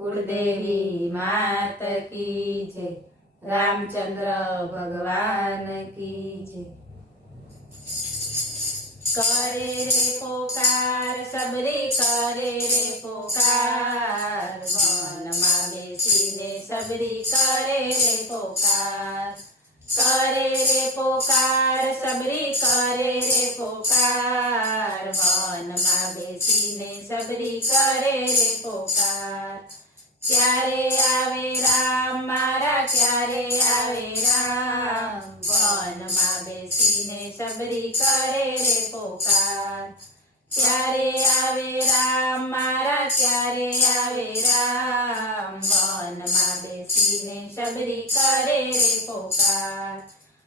कुलदेवी मात की जय, रामचंद्र भगवान की जय। करे रे पोकार सबरी करे रे पोकार, वन में बेसीने सबरी करे रे पोकार। करे रे पोकार सबरी करे रे पोकार, वन में बेसीने सबरी करे रे पोकार। क्यारे आवे राम मारा क्यारे आवे राम, वन में बेसीने सबरी करे रे पोकार। क्यारे आवे राम मारा क्यारे आवे राम, वन में बेसीने सबरी करे रे पोकार।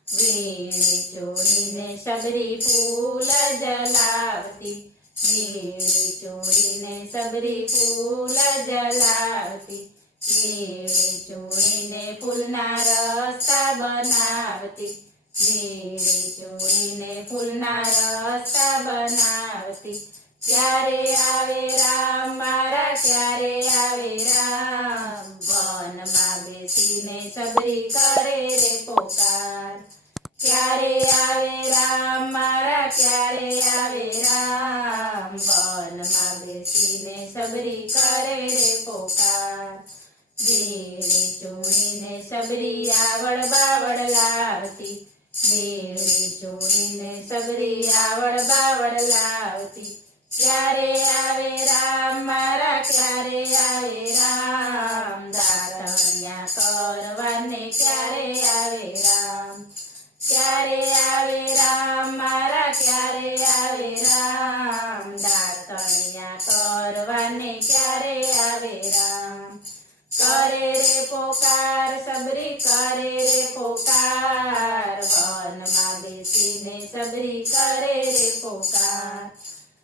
वीणी चोरीने सबरी फूल जलावती, वीणी चोरीने सबरी फूल जलावती। वीणी चोरीने फूलना रस्ता बनावती, वीणी चोरीने फूलना रस्ता बनावती। क्यारे आवे राम मारा क्यारे आवे राम, वन में बेसीने सबरी करे रे पोकार। क्यारे आवे राम मारा क्यारे आवे राम, वन में बेसीने सबरी करे रे पोकार। वीणी चोरीने सबरी आवड़ बावड़ लावती, वीणी चोरीने सबरी आवड़ बावड़ लावती। क्यारे आवे राम मारा क्यारे आवे राम, दातण्या करवाने क्यारे आवे राम। क्यारे आवे राम मारा क्यारे आवे राम, दातण्या करवाने क्यारे आवे राम। करे रे पोकार सबरी करे रे पोकार, वन में बेसीने सबरी करे रे पोकार।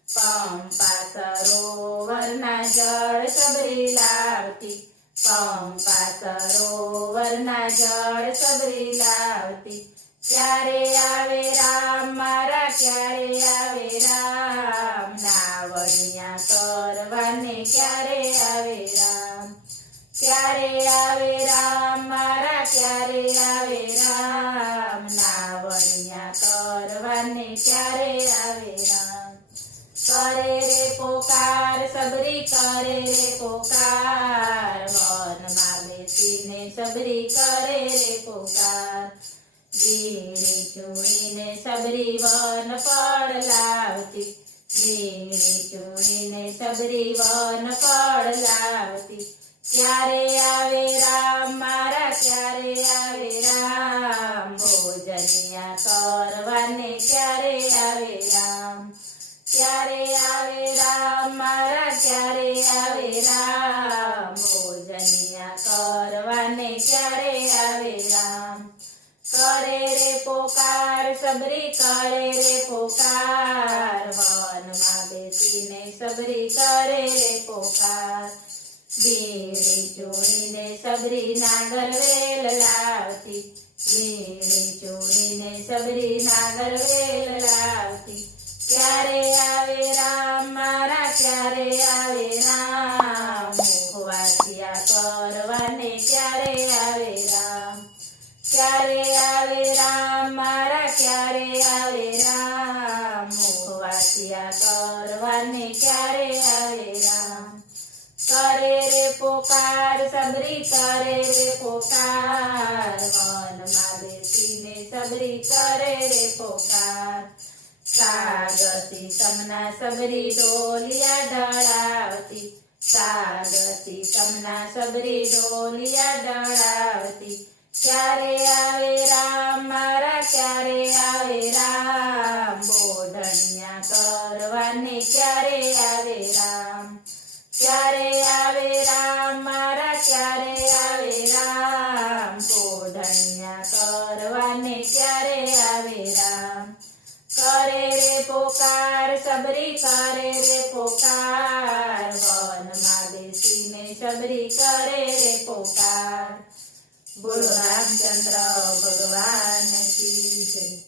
पंपा सरोवरना जळ सबरी लावती, पंपा सरोवरना जळ सबरी लावती। क्यारे आवे राम मारा क्यारे आवे राम, नावडिया करवाने क्यारे आवे राम। क्यारे आवे राम मारा क्यारे आवे राम, नावडिया करवाने क्यारे आवे राम। करे रे पोकार सबरी करे रे पोकार, वन में बेसीने सबरी करे रे पोकार। वीणी चूड़ीने सबरी वन पड़ लावती, वीणी चूड़ीने सबरी वन पड़ लावती। क्यारे आवे राम मारा क्यारे आवे राम, भोजनिया करवाने क्यारे आवे राम। क्यारे आवे राम मारा क्यारे आवे राम, भोजनिया करवाने क्यारे आवे राम। करे रे पोकार सबरी करे रे पोकार, वन में बेसीने सबरी करे रे पोकार। वीणी चोरीने सबरी नागरवेल लावती, वीणी चोरीने सबरी नागरवेल लावती। क्यारे आवे राम मारा क्यारे आवे राम, मुखवासिया करवाने क्यारे आवे राम। क्यारे आवे राम मारा क्यारे आवे राम, मुखवासिया करवाने क्यारे आवे राम। करे रे पोकार सबरी करे रे पोकार, वन में बेसीने सबरी करे रे पोकार। सागती समना सबरी डोलिया डळावती, सागती समना सबरी डोलिया डळावती। क्यारे आवे राम मारा क्यारे आवे राम, बोढणिया करवाने क्यारे आवे राम। क्यारे आवे राम मारा क्यारे आवे राम, बोढणिया करवाने क्यारे आवे राम। करे रे पोकार सबरी करे रे पोकार, वन में बेसीने सबरी करे रे पोकार। बोलो रामचंद्र भगवान की जय।